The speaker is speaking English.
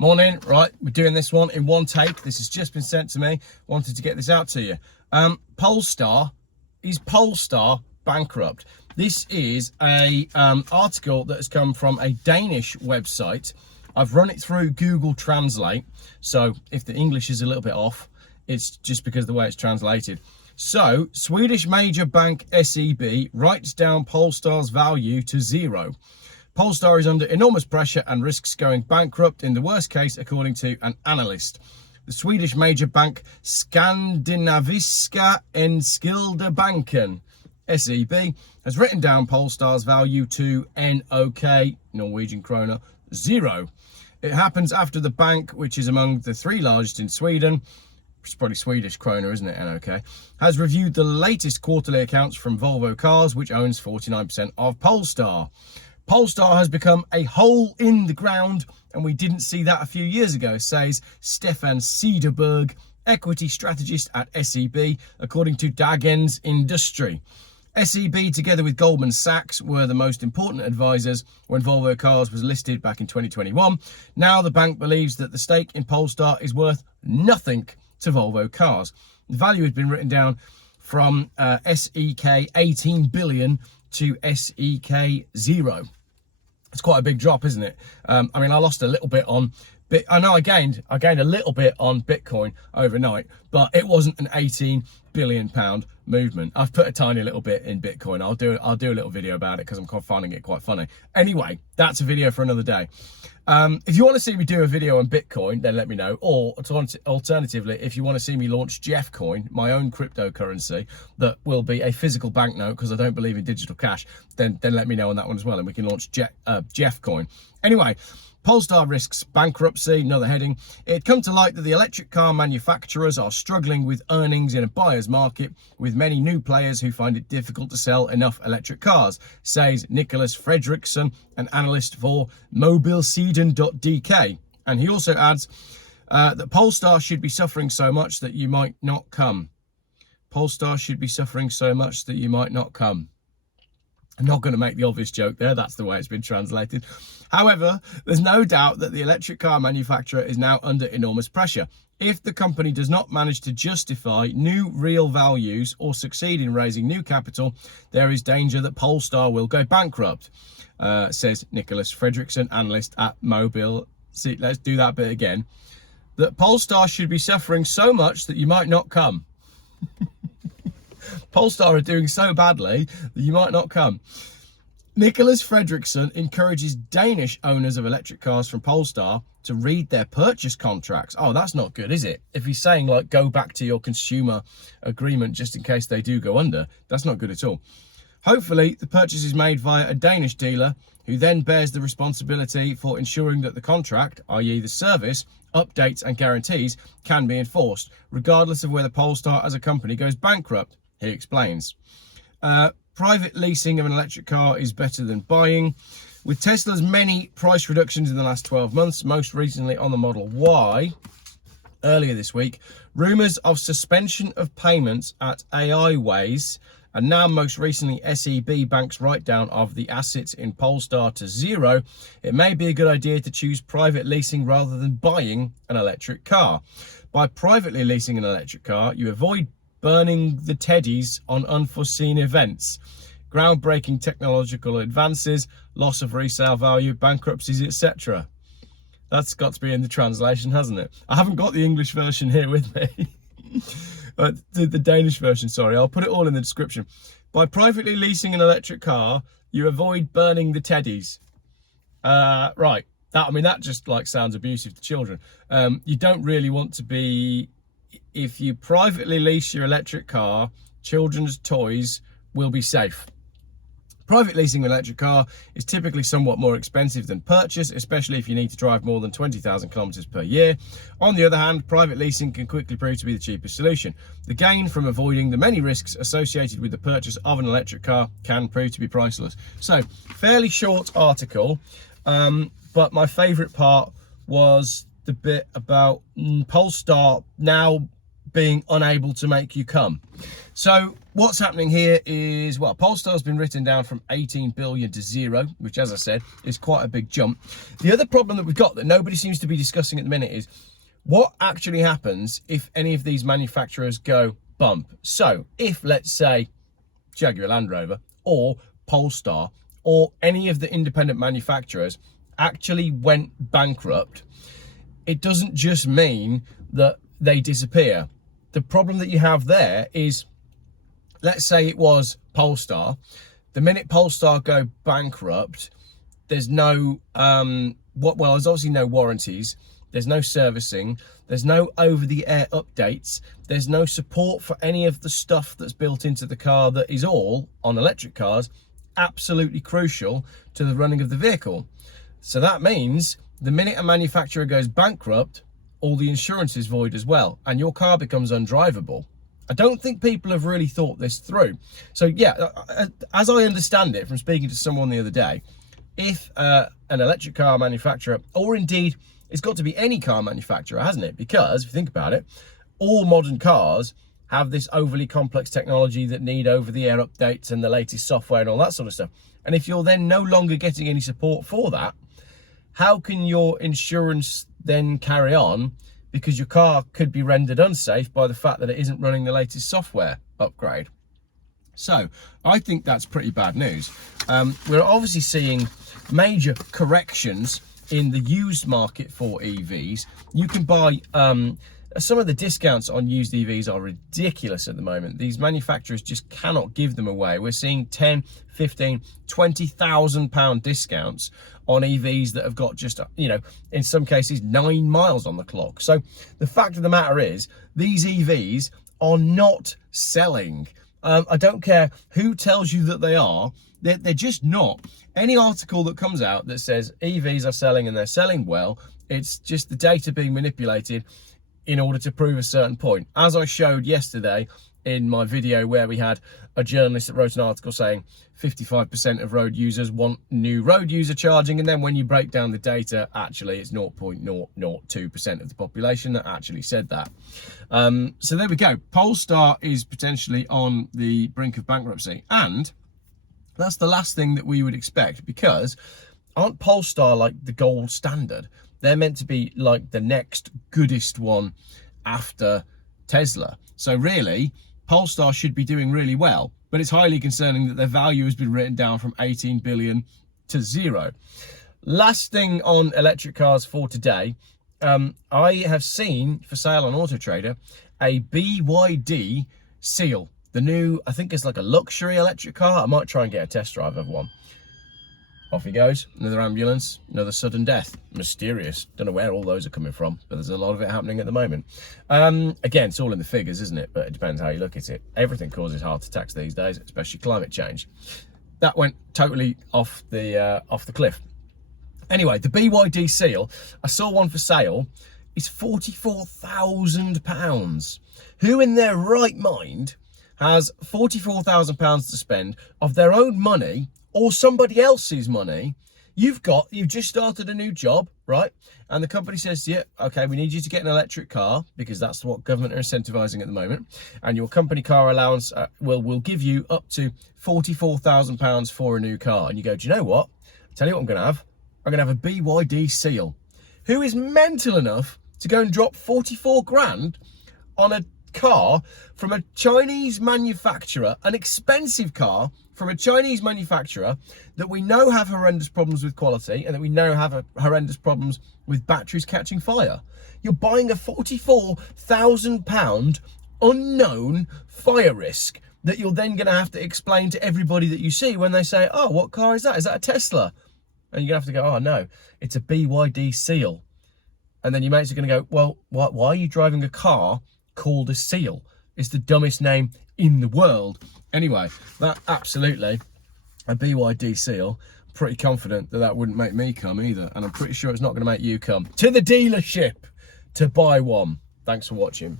Morning. Right, we're doing this one in one take. This has just been sent to me. Wanted to get this out to you. Polestar, is Polestar bankrupt? This is a article that has come from a Danish website. I've run it through Google Translate, so if the English is a little bit off, it's just because of the way it's translated. So, Swedish major bank SEB writes down Polestar's value to zero. Polestar is under enormous pressure and risks going bankrupt in the worst case, according to an analyst. The Swedish major bank Skandinaviska Enskilda Banken, SEB, has written down Polestar's value to NOK, Norwegian kroner, zero. It happens after the bank, which is among the three largest in Sweden, it's probably Swedish kroner, isn't it, NOK, has reviewed the latest quarterly accounts from Volvo Cars, which owns 49% of Polestar. Polestar has become a hole in the ground, and we didn't see that a few years ago, says Stefan Cederberg, equity strategist at SEB, according to Dagens Industri. SEB, together with Goldman Sachs, were the most important advisors when Volvo Cars was listed back in 2021. Now the bank believes that the stake in Polestar is worth nothing to Volvo Cars. The value has been written down from SEK 18 billion to SEK 0. It's quite a big drop, isn't it? I mean, I lost a little bit on I know I gained a little bit on Bitcoin overnight, but it wasn't an 18 billion pound movement. I've put a tiny little bit in Bitcoin. I'll do a little video about it because I'm finding it quite funny. Anyway, that's a video for another day. If you want to see me do a video on Bitcoin, then let me know. Or alternatively, if you want to see me launch Jeffcoin, my own cryptocurrency that will be a physical banknote because I don't believe in digital cash, then let me know on that one as well, and we can launch Jeffcoin. Anyway, Polestar risks bankruptcy, another heading. It come to light that the electric car manufacturers are struggling with earnings in a buyer's market, with many new players who find it difficult to sell enough electric cars, says Nicholas Fredriksson, an analyst for mobilsiden.dk. And he also adds that Polestar should be suffering so much that you might not come. Polestar should be suffering so much that you might not come. I'm not going to make the obvious joke there. That's the way it's been translated. However, there's no doubt that the electric car manufacturer is now under enormous pressure. If the company does not manage to justify new real values or succeed in raising new capital, there is danger that Polestar will go bankrupt, says Nicholas Fredriksson, analyst at Mobile. See, let's do that bit again. That Polestar should be suffering so much that you might not come. Polestar are doing so badly that you might not come. Nicholas Fredriksson encourages Danish owners of electric cars from Polestar to read their purchase contracts. Oh, that's not good, is it? If he's saying, like, go back to your consumer agreement just in case they do go under, that's not good at all. Hopefully, the purchase is made via a Danish dealer who then bears the responsibility for ensuring that the contract, i.e. the service, updates and guarantees, can be enforced, regardless of whether Polestar as a company goes bankrupt, he explains. Private leasing of an electric car is better than buying. With Tesla's many price reductions in the last 12 months, most recently on the Model Y, earlier this week, rumours of suspension of payments at AI Ways, and now most recently SEB Bank's write-down of the assets in Polestar to zero, it may be a good idea to choose private leasing rather than buying an electric car. By privately leasing an electric car, you avoid burning the teddies on unforeseen events, groundbreaking technological advances, loss of resale value, bankruptcies, etc. That's got to be in the translation, hasn't it? I haven't got the English version here with me. The Danish version, sorry. I'll put it all in the description. By privately leasing an electric car, you avoid burning the teddies. Right. That just like sounds abusive to children. You don't really want to be... If you privately lease your electric car, children's toys will be safe. Private leasing an electric car is typically somewhat more expensive than purchase, especially if you need to drive more than 20,000 kilometers per year. On the other hand, private leasing can quickly prove to be the cheapest solution. The gain from avoiding the many risks associated with the purchase of an electric car can prove to be priceless. So, fairly short article, but my favourite part was the bit about Polestar now being unable to make you come. So what's happening here is, well, Polestar's been written down from 18 billion to 0, which, as I said, is quite a big jump. The other problem that we've got that nobody seems to be discussing at the minute is what actually happens if any of these manufacturers go bump. So if, let's say, Jaguar Land Rover or Polestar or any of the independent manufacturers actually went bankrupt, it doesn't just mean that they disappear. The problem that you have there is, let's say it was Polestar. The minute Polestar go bankrupt, there's no, there's obviously no warranties. There's no servicing. There's no over-the-air updates. There's no support for any of the stuff that's built into the car that is all, on electric cars, absolutely crucial to the running of the vehicle. So that means the minute a manufacturer goes bankrupt, all the insurance is void as well, and your car becomes undrivable. I don't think people have really thought this through. So yeah, as I understand it from speaking to someone the other day, if an electric car manufacturer, or indeed it's got to be any car manufacturer, hasn't it? Because if you think about it, all modern cars have this overly complex technology that need over-the-air updates and the latest software and all that sort of stuff. And if you're then no longer getting any support for that, how can your insurance then carry on? Because your car could be rendered unsafe by the fact that it isn't running the latest software upgrade. So I think that's pretty bad news. We're obviously seeing major corrections in the used market for EVs. You can buy, some of the discounts on used EVs are ridiculous at the moment. These manufacturers just cannot give them away. We're seeing 10, 15, 20,000 pound discounts on EVs that have got just, in some cases 9 miles on the clock. So the fact of the matter is, these EVs are not selling. I don't care who tells you that they are, they're just not. Any article that comes out that says EVs are selling and they're selling well, it's just the data being manipulated in order to prove a certain point. As I showed yesterday in my video where we had a journalist that wrote an article saying 55% of road users want new road user charging, and then when you break down the data, actually it's 0.002% of the population that actually said that. So there we go. Polestar is potentially on the brink of bankruptcy, and that's the last thing that we would expect, because aren't Polestar like the gold standard? They're meant to be like the next goodest one after Tesla. So really, Polestar should be doing really well, but it's highly concerning that their value has been written down from 18 billion to 0. Last thing on electric cars for today, I have seen for sale on Auto Trader a BYD Seal. The new, I think it's like a luxury electric car. I might try and get a test drive of one. Off he goes, another ambulance, another sudden death. Mysterious. Don't know where all those are coming from, but there's a lot of it happening at the moment. Again, it's all in the figures, isn't it? But it depends how you look at it. Everything causes heart attacks these days, especially climate change. That went totally off the cliff. Anyway, the BYD Seal, I saw one for sale. It's £44,000. Who in their right mind has £44,000 to spend of their own money or somebody else's money? You've just started a new job, right? And the company says to you, okay, we need you to get an electric car because that's what government are incentivizing at the moment. And your company car allowance will give you up to £44,000 for a new car. And you go, do you know what? I'll tell you what I'm going to have. I'm going to have a BYD Seal. Who is mental enough to go and drop 44 grand on a car from a Chinese manufacturer, an expensive car from a Chinese manufacturer that we know have horrendous problems with quality and that we know have horrendous problems with batteries catching fire? You're buying a £44,000 unknown fire risk that you're then going to have to explain to everybody that you see when they say, oh, what car is that? Is that a Tesla? And you're going to have to go, oh no, it's a BYD Seal. And then your mates are going to go, well, why are you driving a car called a Seal? It's the dumbest name in the world. Anyway, that absolutely, a BYD Seal, pretty confident that wouldn't make me come either. And I'm pretty sure it's not going to make you come to the dealership to buy one. Thanks for watching.